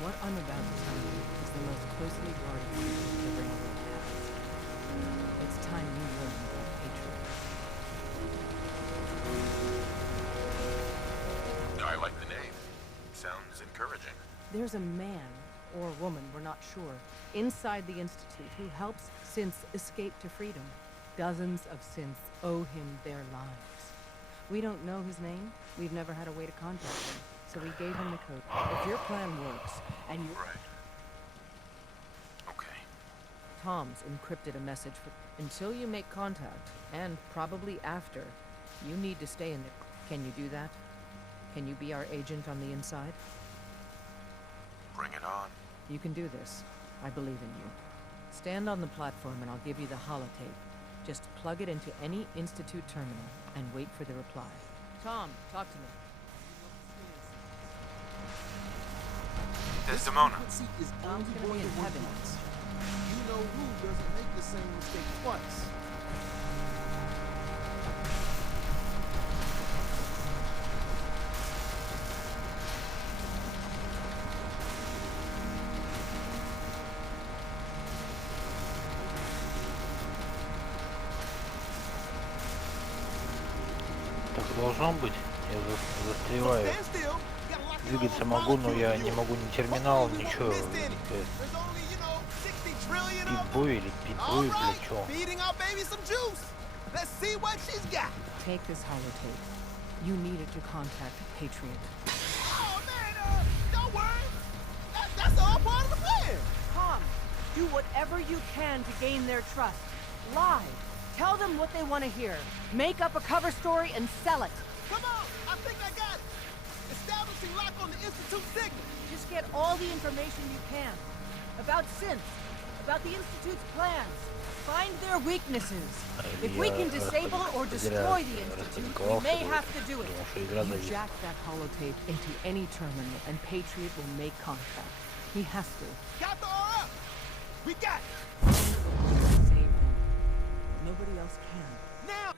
What I'm about to tell you is the most closely guarded secret the Railroad has. It's time you learned about Patriot. I like the name. Sounds encouraging. There's a man, or woman, we're not sure, inside the Institute who helps synths escape to freedom. Dozens of synths owe him their lives. We don't know his name. We've never had a way to contact him, so we gave him the code. If your plan works, and you... Right. Okay. Tom's encrypted a message for... Until you make contact, and probably after, you need to stay in there. Can you do that? Can you be our agent on the inside? Bring it on. You can do this. I believe in you. Stand on the platform and I'll give you the holotape. Just plug it into any Institute terminal and wait for the reply. Tom, talk to me. Desdemona. Is Tom's only gonna be going in to work heaven. once. You know who doesn't make the same mistake twice. Так должно быть. Я застреваю. Stand still. You gotta lock your Двигаться own могу, но я molecule не to могу you. ни терминал, Hopefully we ничего. won't miss any. There's only, 60 trillion of them. Пипой или All пипой, или right, чё? feeding our baby some juice. Let's see what she's got. Take this holotape. You need it to contact Patriot. Oh man, don't worry. That's all part of the plan. Tom, do whatever you can to gain their trust. Lie. Tell them what they want to hear. Make up a cover story and sell it. Come on, I think I got it. Establishing lock on the Institute signal. Just get all the information you can. About synths. About the Institute's plans. Find their weaknesses. If we can disable or destroy the Institute, we may have to do it. You jack that holotape into any terminal and Patriot will make contact. He has to. Got the R up. We got it. Save him. Nobody else can. Now.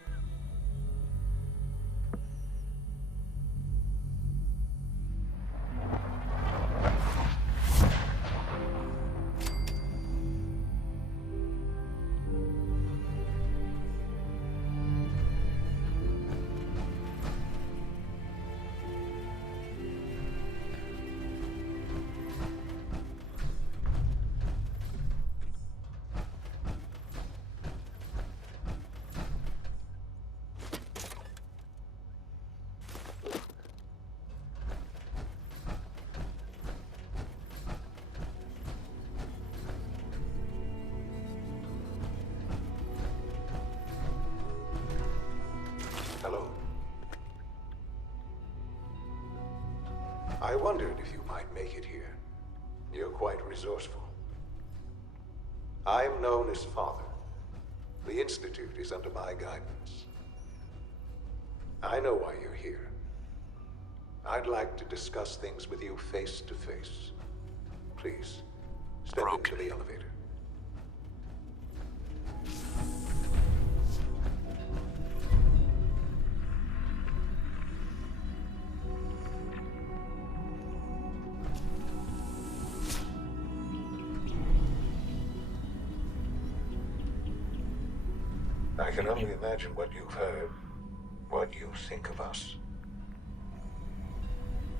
Hello. I wondered if you might make it here. You're quite resourceful. I am known as Father. The Institute is under my guidance. I know why you're here. I'd like to discuss things with you face to face. Please, step into the elevator. I can only imagine what you've heard, what you think of us.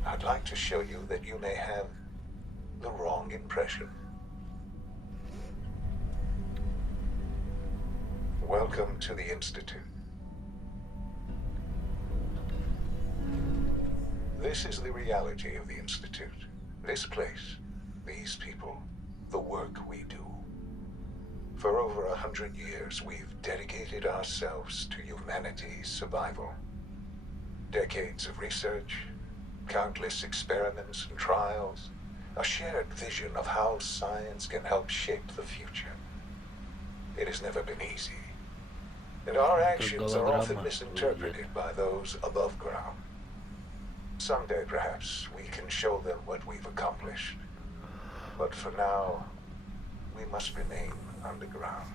I'd like to show you that you may have the wrong impression. Welcome to the Institute. This is the reality of the Institute. This place, these people, the work we do. For over 100 years, we've dedicated ourselves to humanity's survival. Decades of research, countless experiments and trials, a shared vision of how science can help shape the future. It has never been easy, and our actions are often misinterpreted by those above ground. Someday, perhaps, we can show them what we've accomplished. But for now, we must remain underground.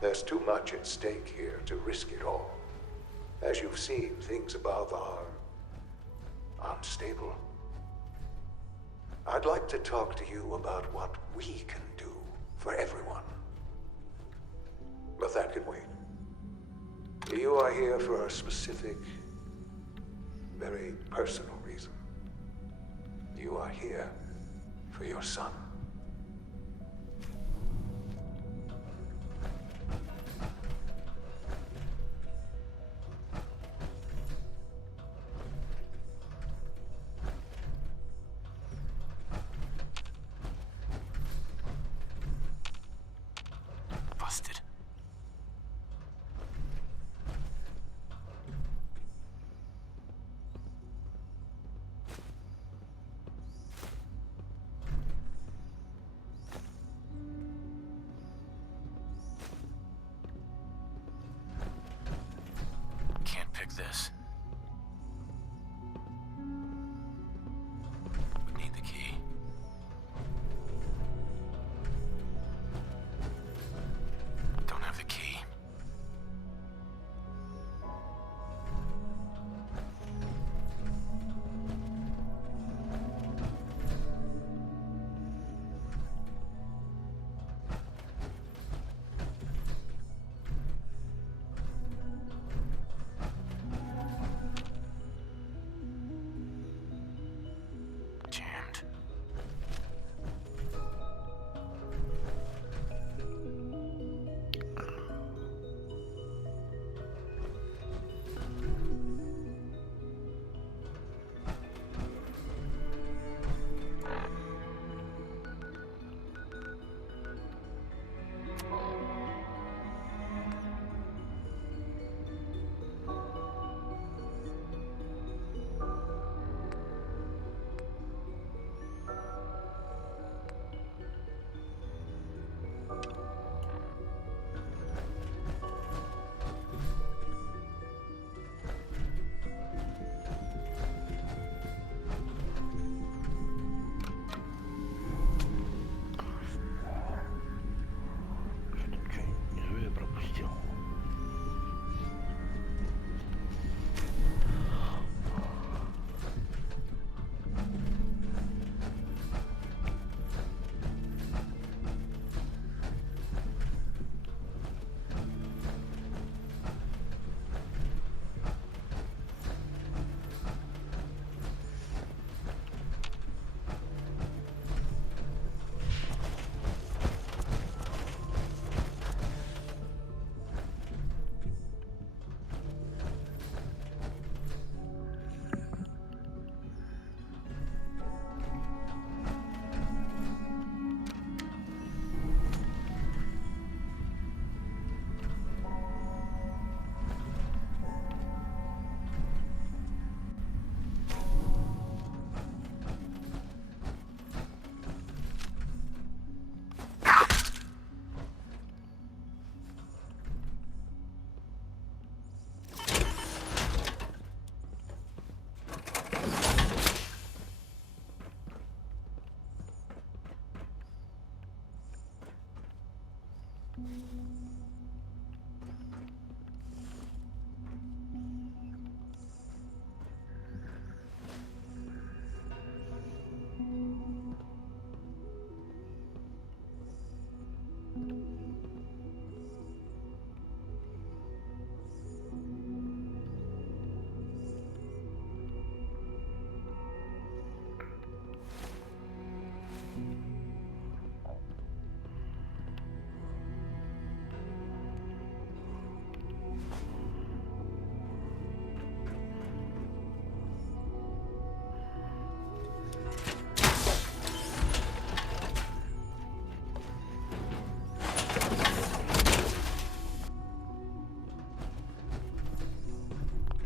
There's too much at stake here to risk it all. As you've seen, things above are unstable. I'd like to talk to you about what we can do for everyone. But that can wait. You are here for a specific, very personal reason. You are here for your son. Busted. Can't pick this. Would need the key. Don't have the key. Jammed. Ничего я пропустил.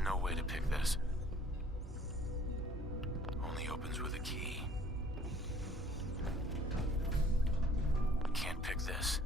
No way to pick this. Only opens with a key. Can't pick this.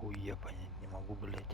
Хуя понять не могу, блять.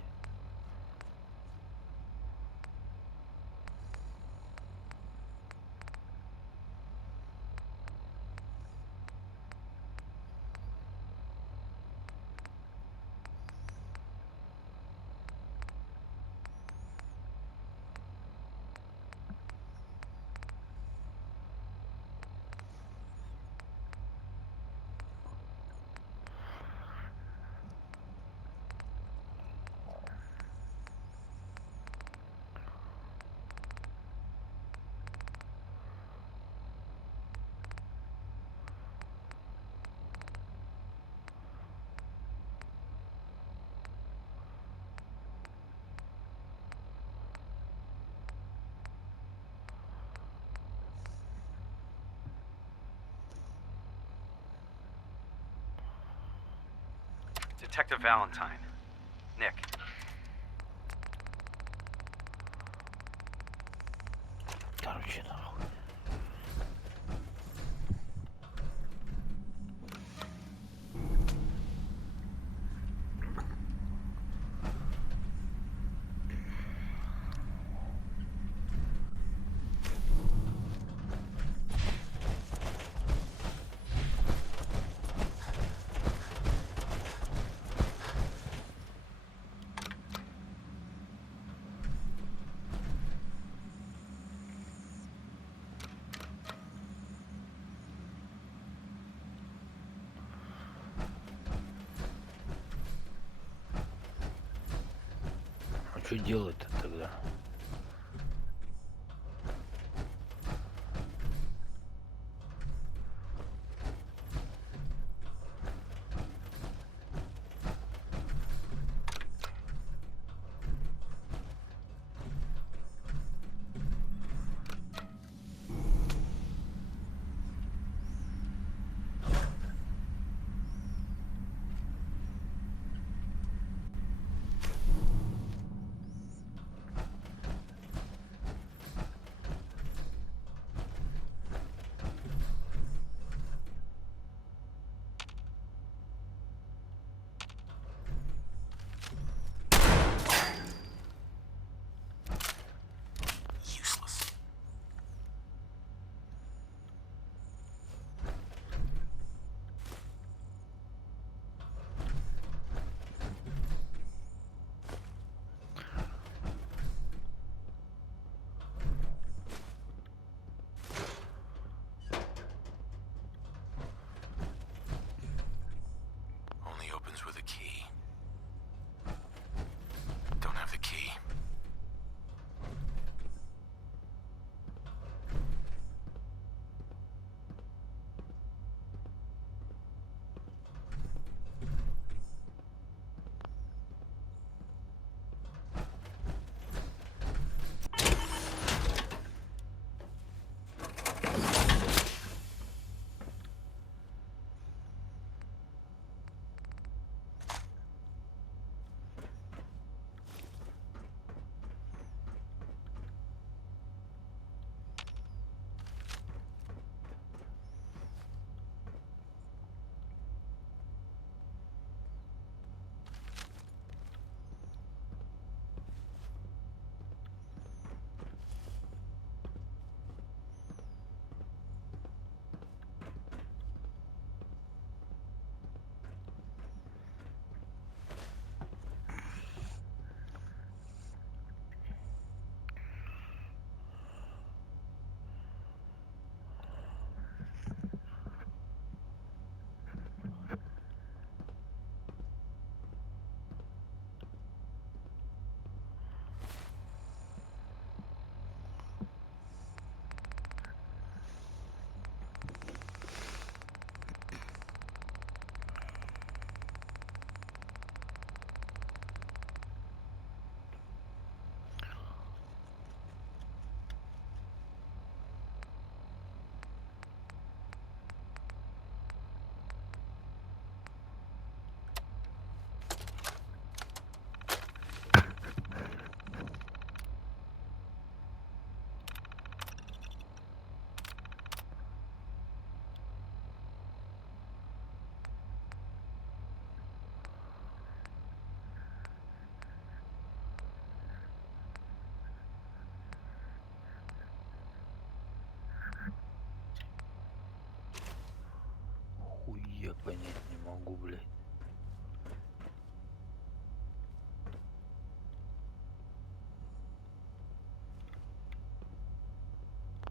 Detective Valentine. Nick. Короче, нахуй. А что делать-то тогда?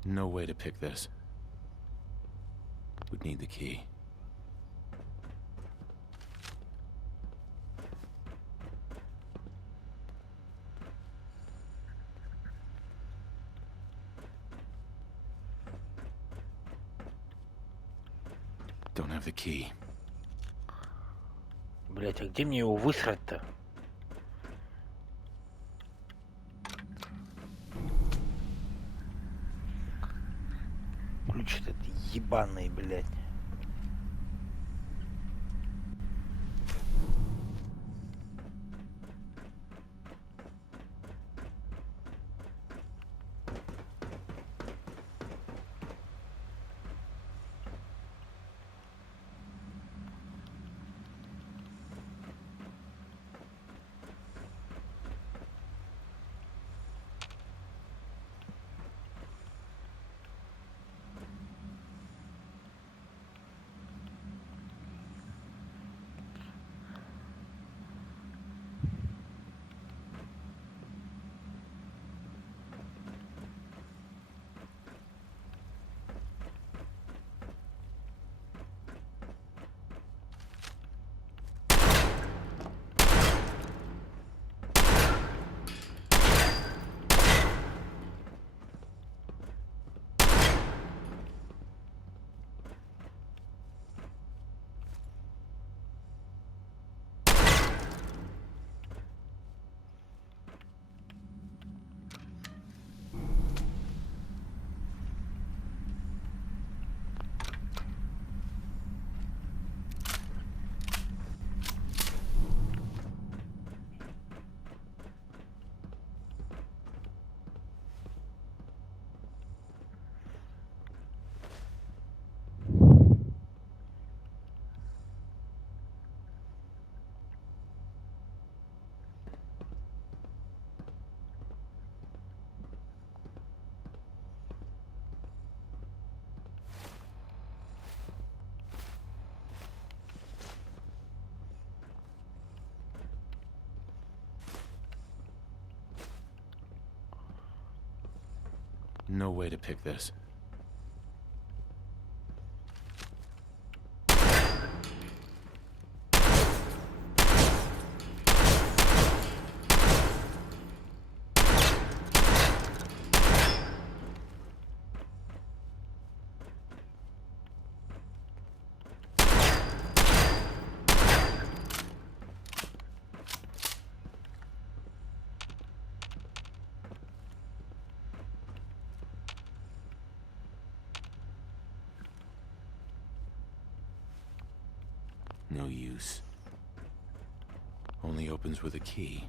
No way to pick this. Would need the key. Don't have the key. Блять, а где мне его высрать-то? Ключ этот ебаный, блять. No way to pick this. No use. Only opens with a key.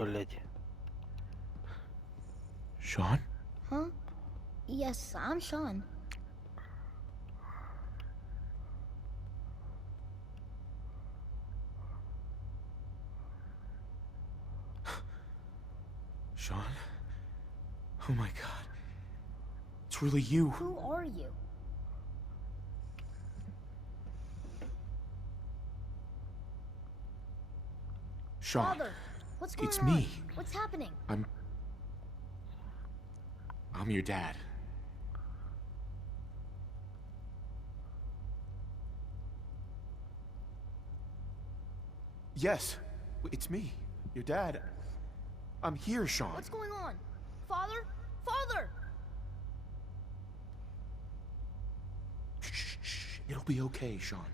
Блять. Sean? Huh? Yes, I'm Sean. Sean? Oh my god. It's really you. Who are you? Sean. Father, what's going It's on? me. What's happening? I'm your dad. Yes, it's me, your dad. I'm here, Sean. What's going on? Father? Father! Shh. It'll be okay, Sean.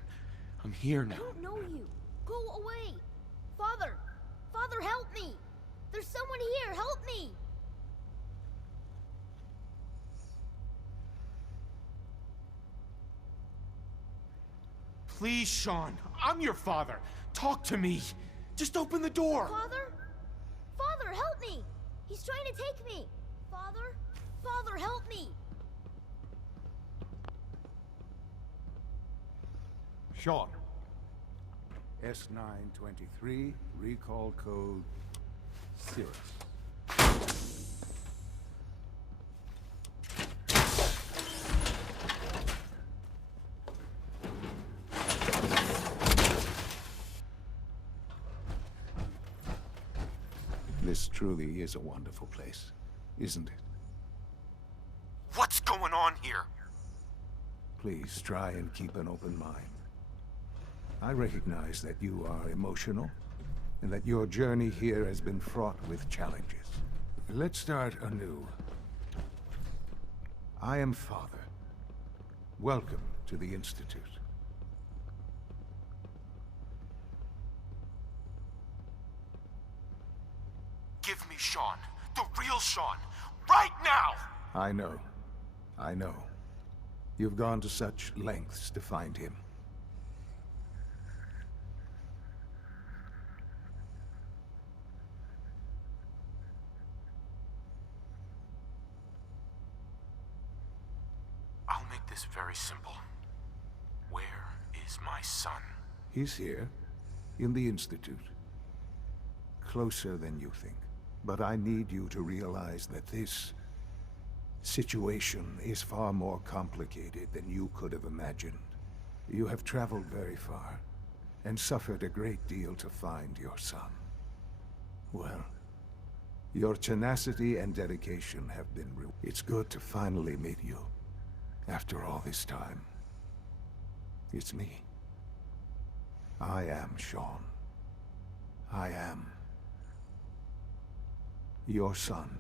I'm here I now. don't know you. Go away. Father! Father, help me! There's someone here. Help me! Please, Sean. I'm your father. Talk to me. Just open the door. Father? Father, help me! He's trying to take me! Father? Father, help me! Sean. S923, recall code Cirrus. This truly is a wonderful place, isn't it? What's going on here? Please try and keep an open mind. I recognize that you are emotional, and that your journey here has been fraught with challenges. Let's start anew. I am Father. Welcome to the Institute. Give me Sean. The real Sean. Right now! I know. I know. You've gone to such lengths to find him. I'll make this very simple. Where is my son? He's here, in the Institute. Closer than you think. But I need you to realize that this situation is far more complicated than you could have imagined. You have traveled very far, and suffered a great deal to find your son. Well, your tenacity and dedication have been rewarded. It's good to finally meet you, after all this time. It's me. I am Sean. I am your son.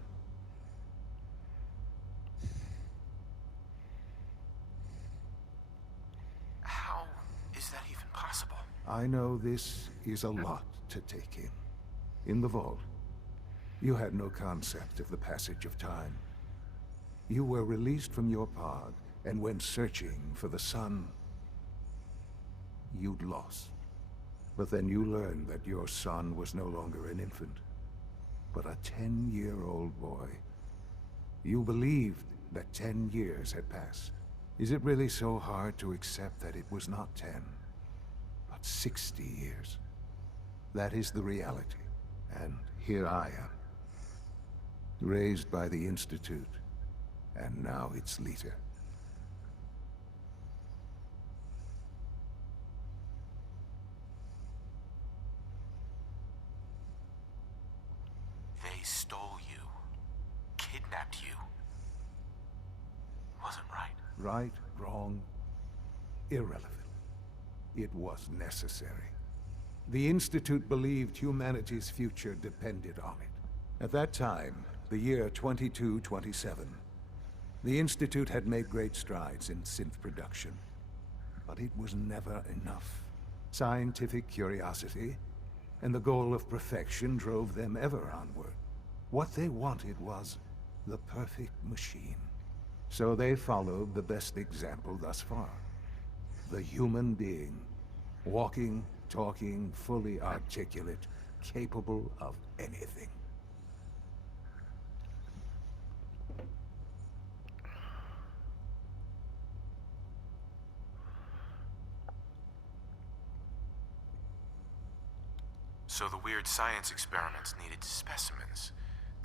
How is that even possible? I know this is a lot to take in. In the vault, you had no concept of the passage of time. You were released from your pod and went searching for the son you'd lost. But then you learned that your son was no longer an infant, but a 10-year-old boy. You believed that 10 years had passed. Is it really so hard to accept that it was not 10, but 60 years? That is the reality. And here I am, raised by the Institute, and now its leader. They stole you. Kidnapped you. Wasn't right. Right, wrong, irrelevant. It was necessary. The Institute believed humanity's future depended on it. At that time, the year 2227, the Institute had made great strides in synth production. But it was never enough. Scientific curiosity and the goal of perfection drove them ever onward. What they wanted was the perfect machine. So they followed the best example thus far. The human being. Walking, talking, fully articulate, capable of anything. So the weird science experiments needed specimens.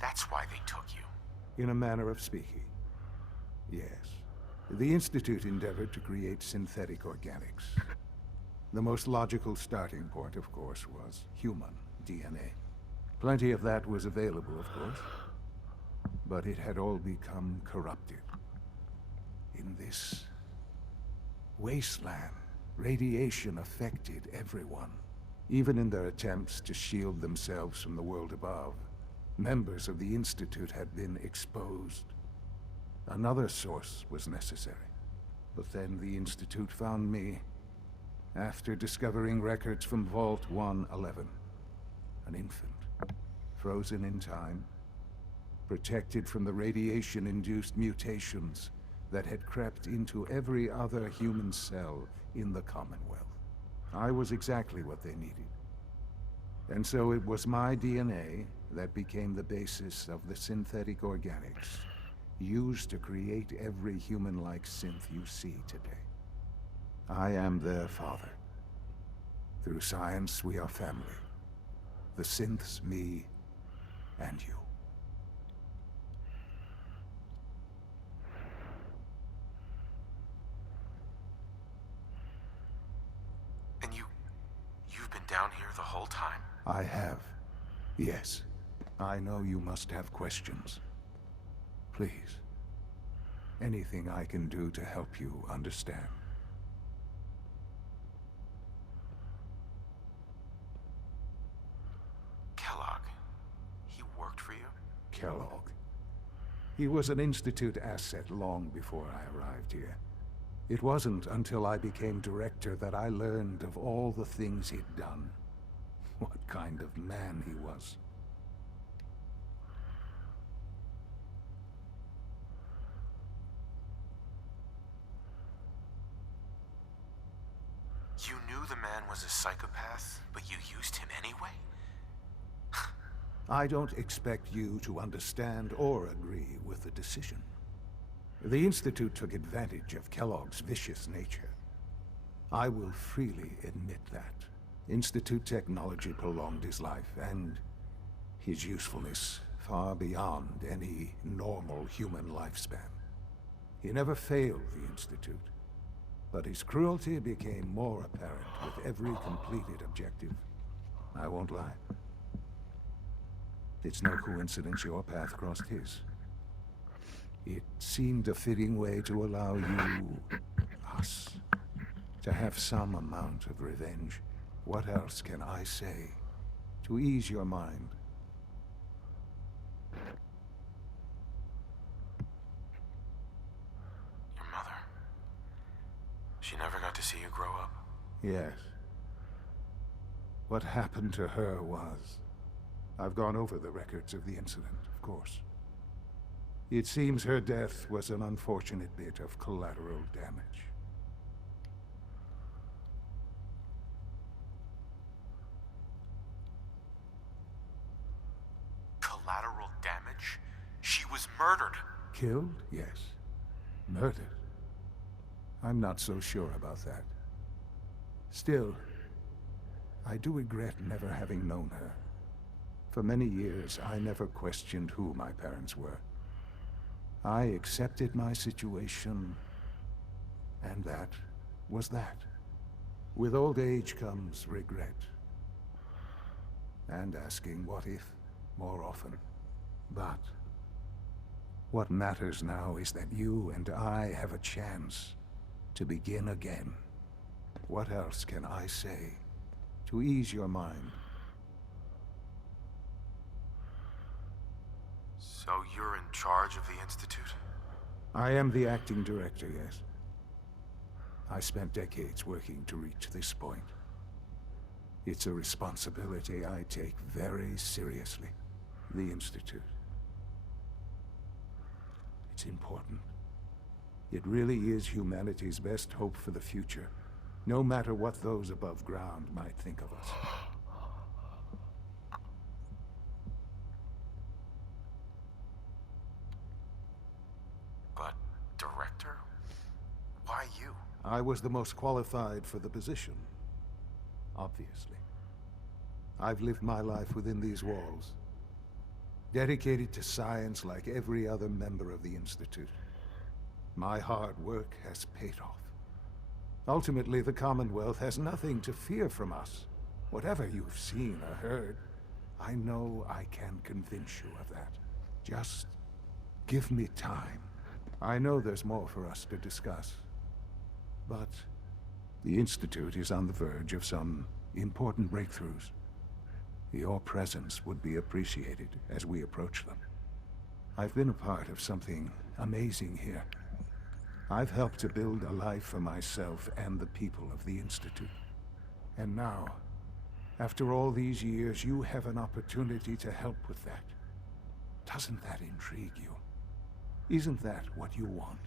That's why they took you. In a manner of speaking, yes. The Institute endeavored to create synthetic organics. The most logical starting point, of course, was human DNA. Plenty of that was available, of course. But it had all become corrupted. In this wasteland, radiation affected everyone. Even in their attempts to shield themselves from the world above, members of the Institute had been exposed. Another source was necessary. But then the Institute found me after discovering records from Vault 111. An infant, frozen in time, protected from the radiation-induced mutations that had crept into every other human cell in the Commonwealth. I was exactly what they needed. And so it was my DNA that became the basis of the synthetic organics used to create every human-like synth you see today. I am their father. Through science, we are family. The synths, me, and you. And you've been down here the whole time? I have. Yes. I know you must have questions. Please. Anything I can do to help you understand. Kellogg. He worked for you? Kellogg. He was an Institute asset long before I arrived here. It wasn't until I became director that I learned of all the things he'd done. What kind of man he was. You knew the man was a psychopath, but you used him anyway? I don't expect you to understand or agree with the decision. The Institute took advantage of Kellogg's vicious nature. I will freely admit that. Institute technology prolonged his life, and his usefulness far beyond any normal human lifespan. He never failed the Institute, but his cruelty became more apparent with every completed objective. I won't lie. It's no coincidence your path crossed his. It seemed a fitting way to allow you, us, to have some amount of revenge. What else can I say to ease your mind? Your mother. She never got to see you grow up? Yes. What happened to her was... I've gone over the records of the incident, of course. It seems her death was an unfortunate bit of collateral damage. Collateral damage? She was murdered. Killed? Yes. Murdered? I'm not so sure about that. Still, I do regret never having known her. For many years, I never questioned who my parents were. I accepted my situation, and that was that. With old age comes regret. And asking what if more often. But what matters now is that you and I have a chance to begin again. What else can I say to ease your mind? So you're in charge of the Institute? I am the acting director, yes. I spent decades working to reach this point. It's a responsibility I take very seriously. The Institute. It's important. It really is humanity's best hope for the future, no matter what those above ground might think of us. But, Director? Why you? I was the most qualified for the position, obviously. I've lived my life within these walls, dedicated to science like every other member of the Institute. My hard work has paid off. Ultimately, the Commonwealth has nothing to fear from us. Whatever you've seen or heard, I know I can convince you of that. Just give me time. I know there's more for us to discuss. But the Institute is on the verge of some important breakthroughs. Your presence would be appreciated as we approach them. I've been a part of something amazing here. I've helped to build a life for myself and the people of the Institute. And now, after all these years, you have an opportunity to help with that. Doesn't that intrigue you? Isn't that what you want?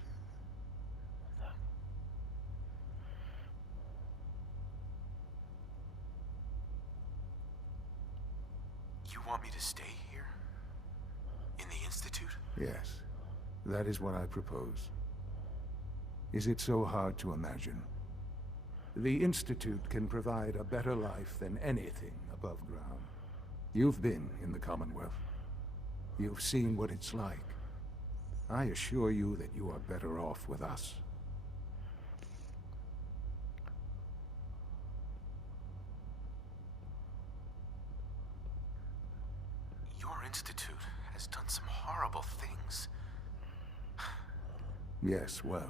You want me to stay here? In the Institute? Yes, that is what I propose. Is it so hard to imagine? The Institute can provide a better life than anything above ground. You've been in the Commonwealth. You've seen what it's like. I assure you that you are better off with us. Your Institute has done some horrible things. Yes, well,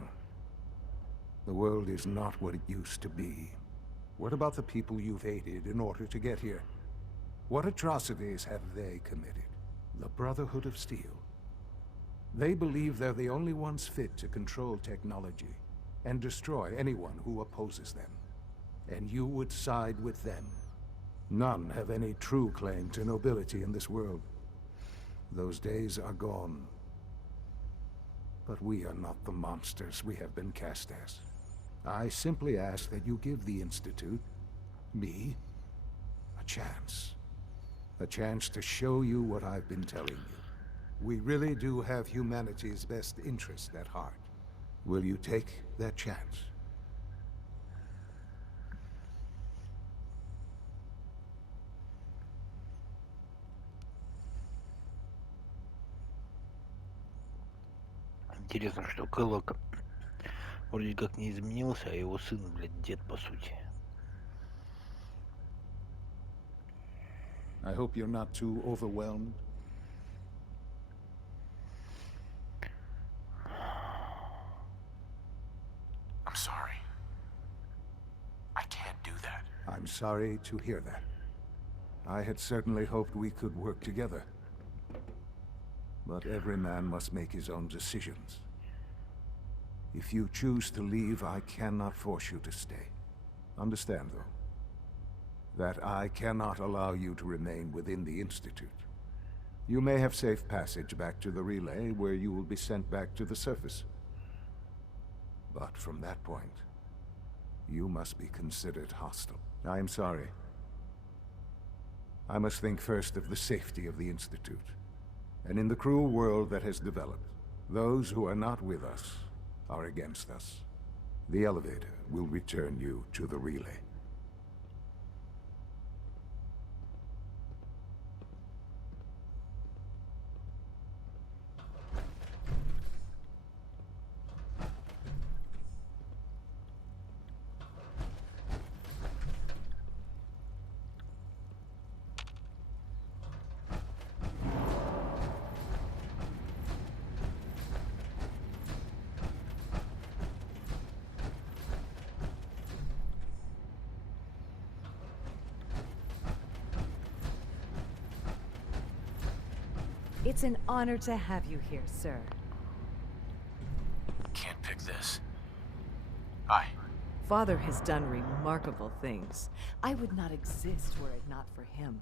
the world is not what it used to be. What about the people you've aided in order to get here? What atrocities have they committed? The Brotherhood of Steel. They believe they're the only ones fit to control technology and destroy anyone who opposes them. And you would side with them. None have any true claim to nobility in this world. Those days are gone. But we are not the monsters we have been cast as. I simply ask that you give the Institute, me, a chance. A chance to show you what I've been telling you. We really do have humanity's best interest at heart. Will you take that chance? Интересно, что Кэллок вроде как не изменился, а его сын, блядь, дед, по сути. I hope you're not too overwhelmed. I'm sorry. I can't do that. I'm sorry to hear that. I had certainly hoped we could work together. But every man must make his own decisions. If you choose to leave, I cannot force you to stay. Understand, though, that I cannot allow you to remain within the Institute. You may have safe passage back to the relay, where you will be sent back to the surface. But from that point, you must be considered hostile. I am sorry. I must think first of the safety of the Institute. And in the cruel world that has developed, those who are not with us are against us. The elevator will return you to the relay. It's an honor to have you here, sir. Can't pick this. Hi. Father has done remarkable things. I would not exist were it not for him.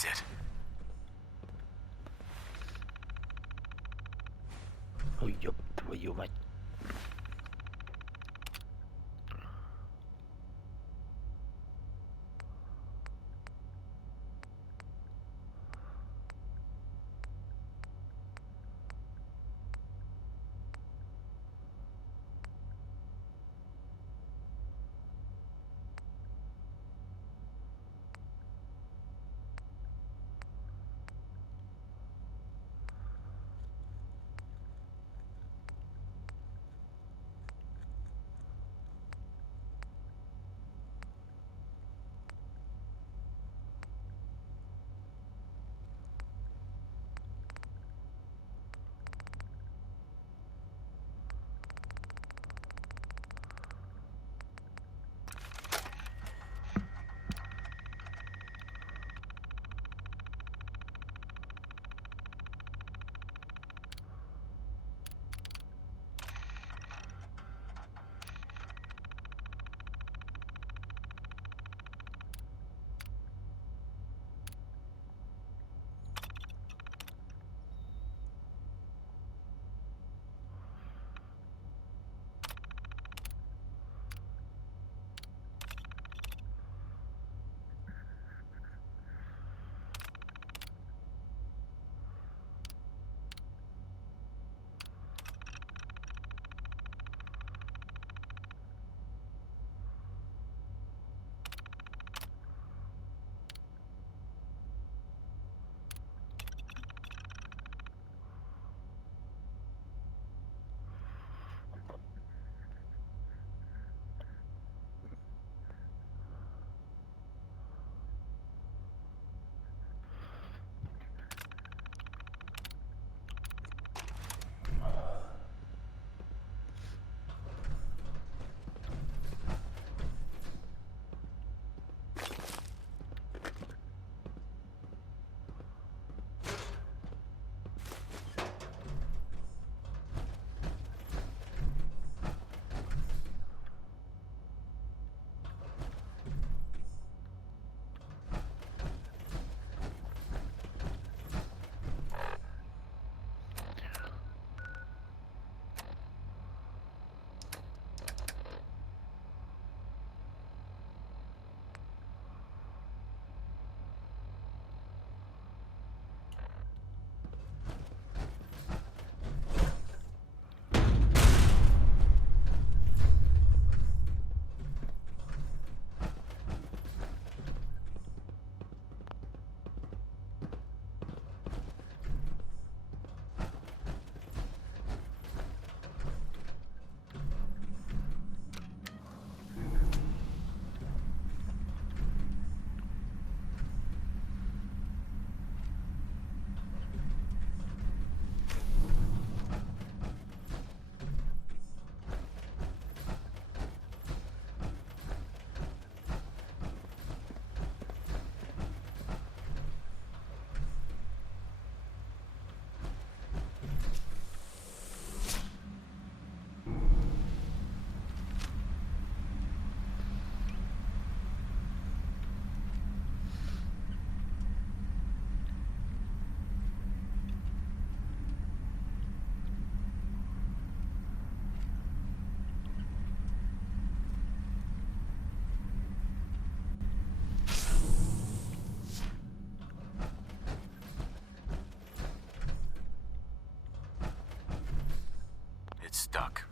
That's it. Ой, ёб твою мать. It's stuck.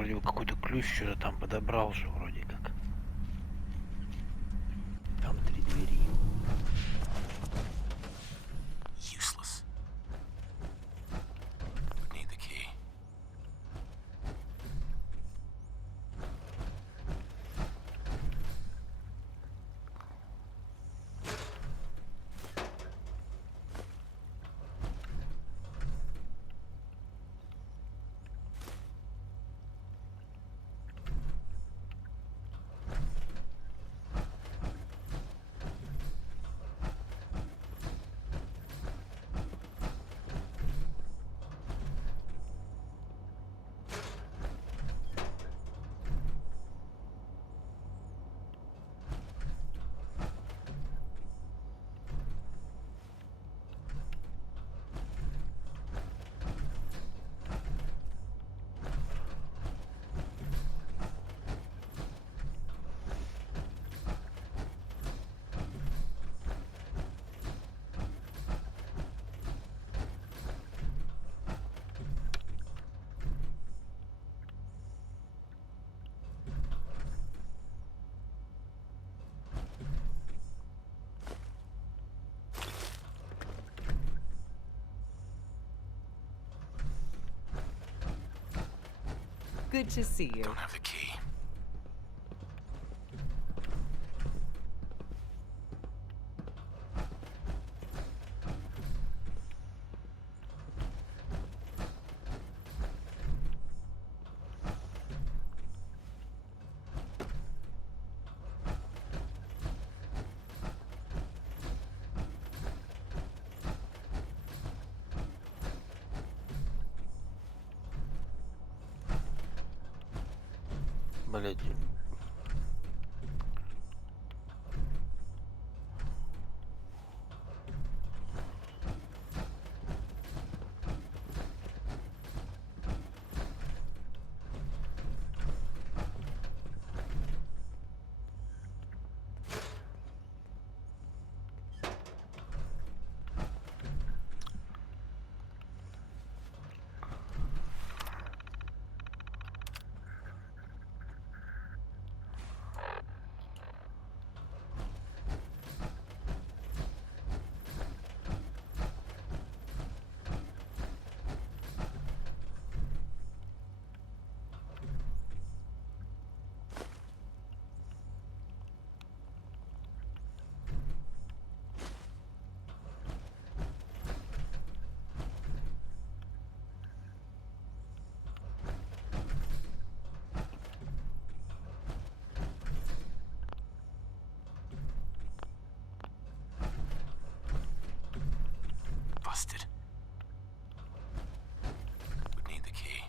вроде бы какой-то ключ что-то там подобрал же вроде как. Там 3 двери. Useless. Would need the key. Good to see you. Don't have the key. Блять. Busted. Would need the key.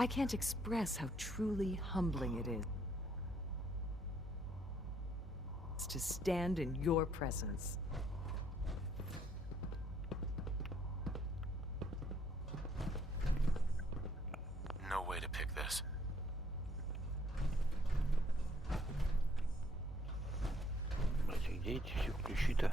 I can't express how truly humbling it is to stand in your presence. No way to pick this. Блять, а где эти все ключи-то?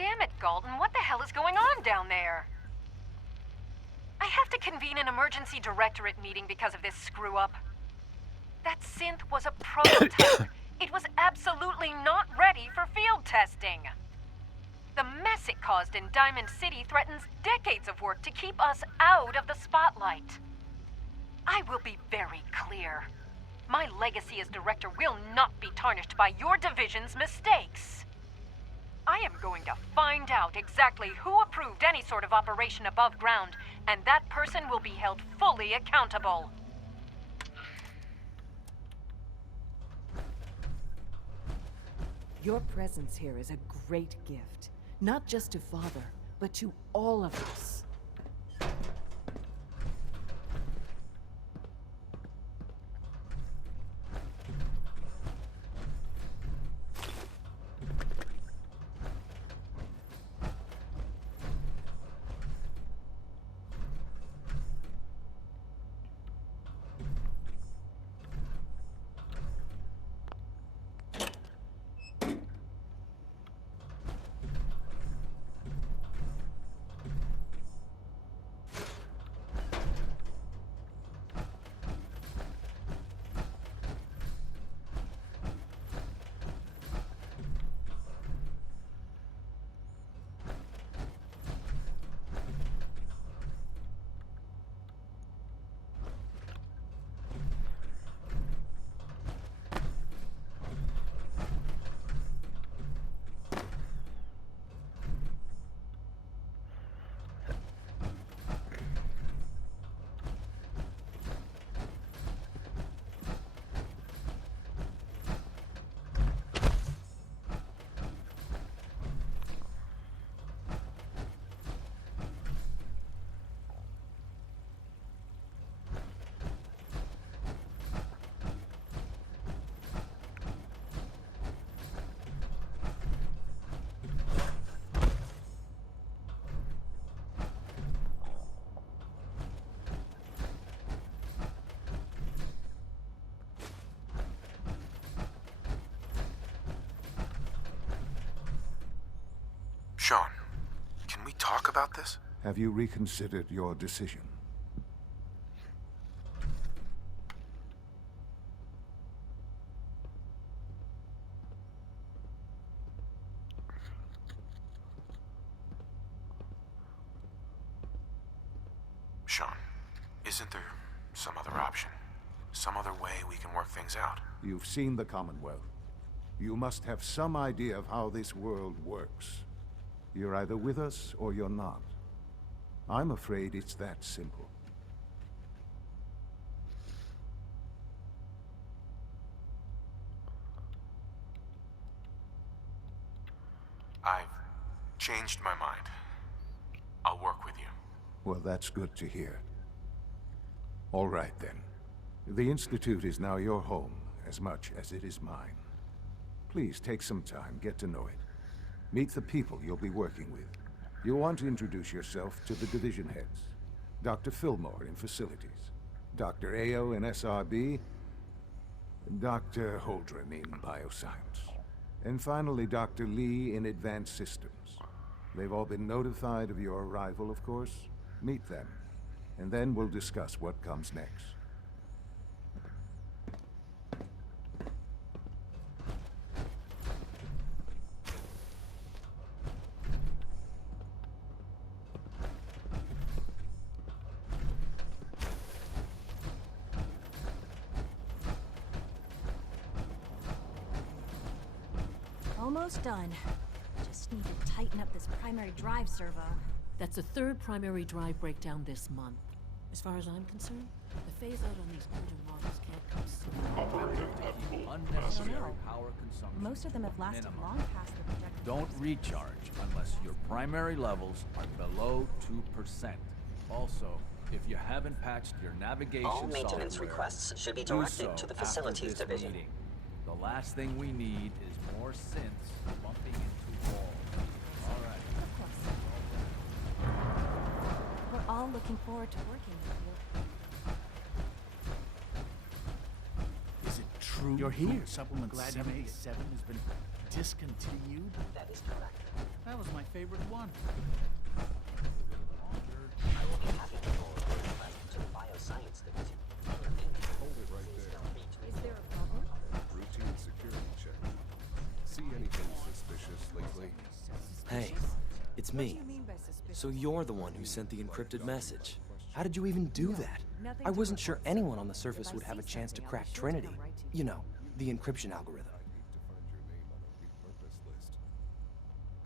Damn it, Galton, what the hell is going on down there? I have to convene an emergency directorate meeting because of this screw-up. That synth was a prototype. It was absolutely not ready for field testing. The mess it caused in Diamond City threatens decades of work to keep us out of the spotlight. I will be very clear. My legacy as director will not be tarnished by your division's mistakes. I am going to find out exactly who approved any sort of operation above ground, and that person will be held fully accountable. Your presence here is a great gift. Not just to Father, but to all of us. Sean, can we talk about this? Have you reconsidered your decision? Sean, isn't there some other option? Some other way we can work things out? You've seen the Commonwealth. You must have some idea of how this world works. You're either with us or you're not. I'm afraid it's that simple. I've changed my mind. I'll work with you. Well, that's good to hear. All right, then. The Institute is now your home, as much as it is mine. Please take some time, get to know it. Meet the people you'll be working with. You'll want to introduce yourself to the division heads. Dr. Fillmore in Facilities, Dr. Ayo in SRB, Dr. Holdren in Bioscience, and finally Dr. Lee in Advanced Systems. They've all been notified of your arrival, of course. Meet them, and then we'll discuss what comes next. Almost done. Just need to tighten up this primary drive servo. That's the third primary drive breakdown this month. As far as I'm concerned, the phase out on these older models can't come soon. Unnecessary power consumption. Most of them have lasted Minimum. long past the projected. Don't recharge unless your primary levels are below 2%. Also, if you haven't patched your navigation All maintenance software, requests should be do directed so to the after Facilities this Division. meeting. The last thing we need is more synths bumping into walls. All right. Of course. We're all looking forward to working with you. Is it true? You're here. Supplement Glad you 77 has been discontinued? That is correct. That was my favorite one. I will be happy to forward your request to the Bioscience Division. Hold it right there. Is there a problem? Routine security check. See anything suspicious lately? Hey, it's me. What do you mean by suspicious? So you're the one who sent the encrypted message. How did you even do that? I wasn't sure anyone on the surface would have a chance to crack Trinity. You know, the encryption algorithm.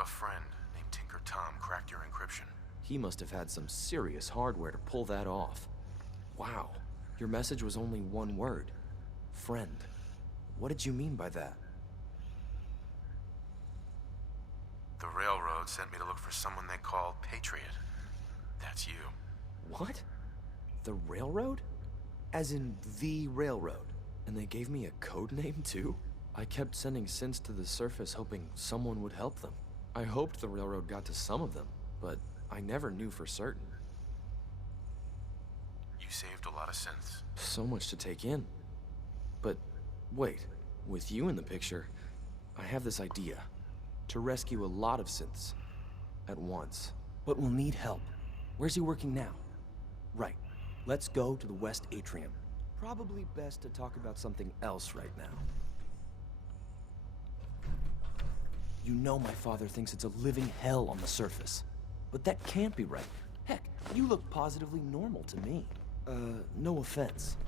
A friend named Tinker Tom cracked your encryption. He must have had some serious hardware to pull that off. Wow, your message was only one word. Friend. What did you mean by that? The Railroad sent me to look for someone they call Patriot. That's you. What? The Railroad? As in the Railroad? And they gave me a code name too? I kept sending synths to the surface hoping someone would help them. I hoped the Railroad got to some of them, but I never knew for certain. You saved a lot of synths. So much to take in. But wait, with you in the picture, I have this idea. To rescue a lot of synths at once. But we'll need help. Where's he working now? Right. Let's go to the West Atrium. Probably best to talk about something else right now. You know my father thinks it's a living hell on the surface. But that can't be right. Heck, you look positively normal to me. No offense.